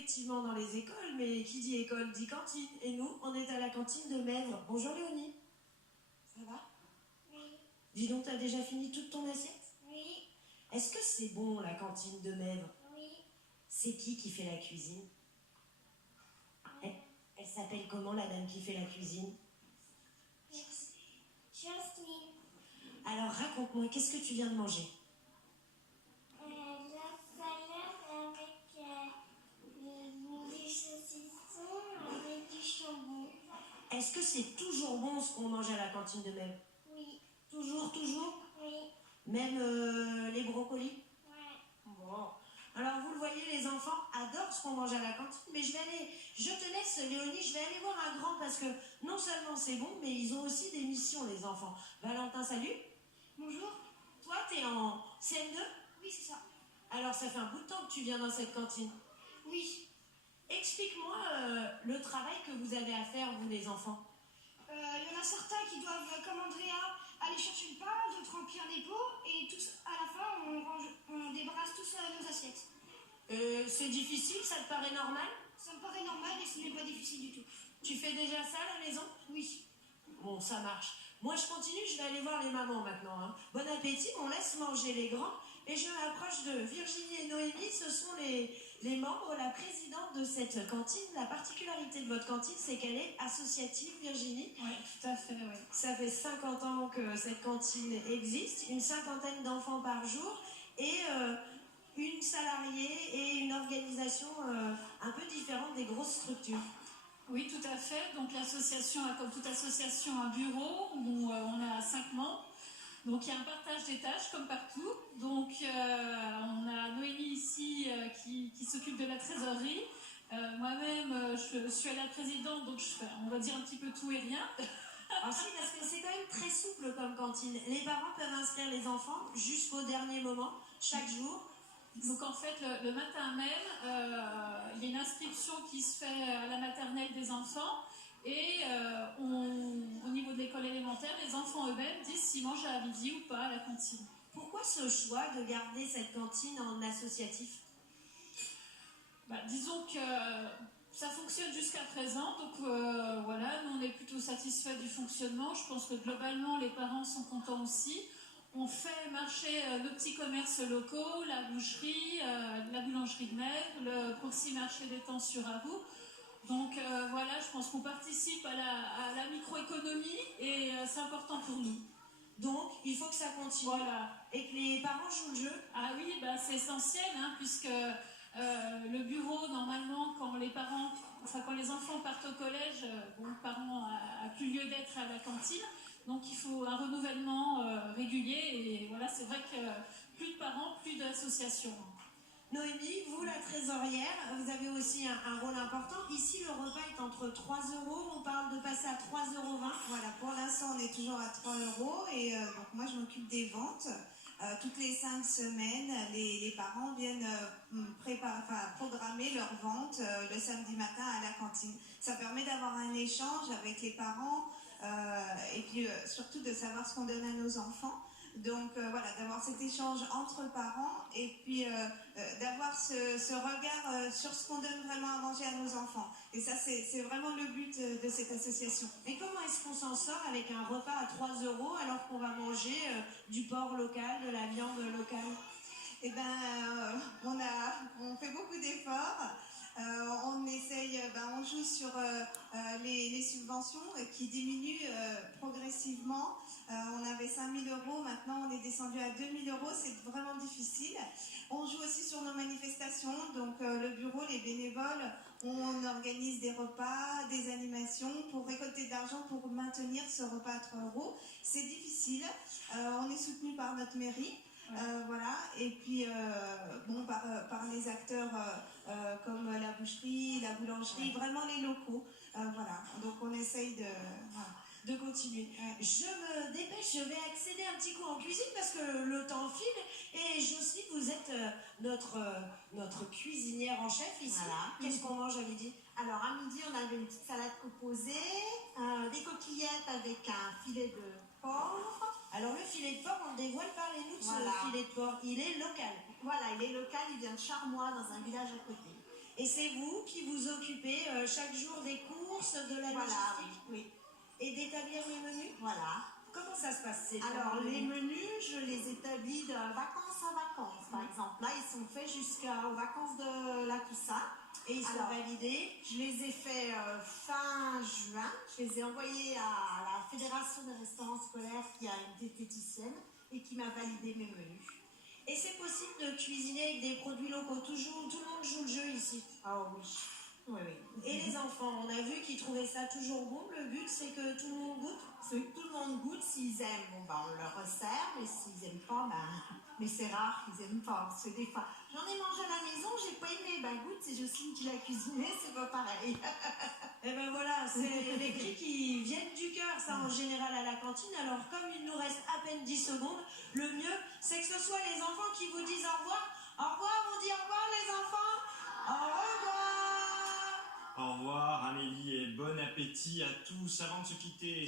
effectivement dans les écoles, mais qui dit école dit cantine. Et nous, on est à la cantine de Mèvres. Bonjour Léonie. Ça va? Oui. Dis donc, t'as déjà fini toute ton assiette? Oui. Est-ce que c'est bon la cantine de Mèvres? Oui. C'est qui fait la cuisine? Elle s'appelle comment la dame qui fait la cuisine? Jocelyne. Alors raconte-moi, qu'est-ce que tu viens de manger? La salade avec du saucisson avec du jambon. Est-ce que c'est toujours bon ce qu'on mange à la cantine de Mèvres? Oui. Toujours? Oui. Même les brocolis? Ouais. Bon. Alors vous le voyez, les enfants adorent ce qu'on mange à la cantine, mais je te laisse Léonie, je vais aller voir un grand parce que non seulement c'est bon, mais ils ont aussi des missions les enfants. Valentin, salut. Bonjour. Toi, t'es en CM2? Oui, c'est ça. Alors ça fait un bout de temps que tu viens dans cette cantine. Oui. Explique-moi le travail que vous avez à faire, vous les enfants. Il y en a certains qui doivent, comme Andrea, aller chercher le pain, d'autres remplir les pots, et tous, à la fin, on débarrasse tous nos assiettes. C'est difficile, ça te paraît normal? Ça me paraît normal et ce n'est pas difficile du tout. Tu fais déjà ça à la maison? Oui. Bon, ça marche. Moi, je continue, je vais aller voir les mamans maintenant. Hein. Bon appétit, on laisse manger les grands. Et je m'approche de Virginie et Noémie, ce sont les membres, la présidente de cette cantine. La particularité de votre cantine, c'est qu'elle est associative, Virginie. Oui, tout à fait, oui. Ça fait 50 ans que cette cantine existe, une cinquantaine d'enfants par jour et une salariée et une organisation un peu différente des grosses structures. Oui, tout à fait. Donc l'association a, comme toute association, un bureau où on a 5 membres. Donc il y a un partage des tâches comme partout. Donc on a Noémie ici qui s'occupe de la trésorerie. Moi-même, je suis la présidente, donc je fais, on va dire, un petit peu tout et rien. Alors si, parce que c'est quand même très souple comme cantine. Les parents peuvent inscrire les enfants jusqu'au dernier moment, chaque jour. Donc en fait, le matin même, il y a une inscription qui se fait à la maternelle des enfants et au niveau de l'école élémentaire, les enfants eux-mêmes disent s'ils mangent à midi ou pas à la cantine. Pourquoi ce choix de garder cette cantine en associatif? Disons que ça fonctionne jusqu'à présent, donc voilà, nous on est plutôt satisfaits du fonctionnement. Je pense que globalement les parents sont contents aussi. On fait marcher nos petits commerces locaux, la boucherie, la boulangerie de Mèvres, le coursier marché des temps sur Avoux. Donc voilà, je pense qu'on participe à la microéconomie et c'est important pour nous. Donc il faut que ça continue. Voilà. Et que les parents jouent le jeu. Ah oui, c'est essentiel, hein, puisque le bureau, normalement, quand les enfants partent au collège, le parent a plus lieu d'être à la cantine. Donc il faut un renouvellement régulier et voilà, c'est vrai que plus de parents, plus d'associations. Noémie, vous la trésorière, vous avez aussi un rôle important. Ici, le repas est entre 3 €, on parle de passer à 3,20 €. Voilà, pour l'instant, on est toujours à 3 € et donc moi, je m'occupe des ventes. Toutes les 5 semaines, les parents viennent programmer leurs ventes le samedi matin à la cantine. Ça permet d'avoir un échange avec les parents et puis surtout de savoir ce qu'on donne à nos enfants. Donc voilà, d'avoir cet échange entre parents et puis d'avoir ce regard sur ce qu'on donne vraiment à manger à nos enfants. Et ça, c'est vraiment le but de cette association. Et comment est-ce qu'on s'en sort avec un repas à 3 € alors qu'on va manger du porc local, de la viande locale? Eh ben, on fait beaucoup d'efforts. On essaye, on joue sur les subventions qui diminuent progressivement. On avait 5 000 €, maintenant on est descendu à 2 000 €, c'est vraiment difficile. On joue aussi sur nos manifestations, donc le bureau, les bénévoles, on organise des repas, des animations pour récolter de l'argent pour maintenir ce repas à 3 €. C'est difficile, on est soutenu par notre mairie. Voilà, et puis par les acteurs comme la boucherie, la boulangerie, vraiment les locaux. Voilà, donc on essaye de continuer. Je me dépêche, je vais accéder un petit coup en cuisine parce que le temps file. Et Jocelyne, vous êtes notre cuisinière en chef ici. Voilà. Qu'est-ce qu'on mange à midi? Alors à midi, on avait une petite salade composée, des coquillettes avec un filet de porc. Alors le filet de porc, on le dévoile, parlez-nous de ce filet de porc. Il est local. Voilà, il est local, il vient de Charmois, dans un village à côté. Et c'est vous qui vous occupez chaque jour des courses, de la Voilà, logistique oui. et d'établir les menus? Voilà. Comment ça se passe Alors, les menus, je les établis de vacances à vacances. Par exemple, là, ils sont faits jusqu'aux vacances de la Toussaint. Et ils sont validés? Je les ai faits fin juin. Je les ai envoyés à la Fédération des restaurants scolaires qui a une diététicienne et qui m'a validé mes menus. Et c'est possible de cuisiner avec des produits locaux? Toujours, tout le monde joue le jeu ici. Ah oui. Oui, oui. Et les enfants, on a vu qu'ils trouvaient ça toujours bon. Le but, c'est que tout le monde goûte? C'est que tout le monde goûte. S'ils aiment, bon, ben, on leur resserre. Mais s'ils n'aiment pas, ben... Mais c'est rare qu'ils n'aiment pas. Parce que des fois, j'en ai mangé à la maison, j'ai pas aimé. Ben goûte, c'est Jocelyne qui l'a cuisiné, c'est pas pareil. Et ben voilà, c'est les cris qui viennent du cœur, ça en général à la cantine. Alors comme il nous reste à peine 10 secondes, le mieux, c'est que ce soit les enfants qui vous disent au revoir. Au revoir, on dit au revoir les enfants. Au revoir. Au revoir Amélie et bon appétit à tous. Avant de se quitter,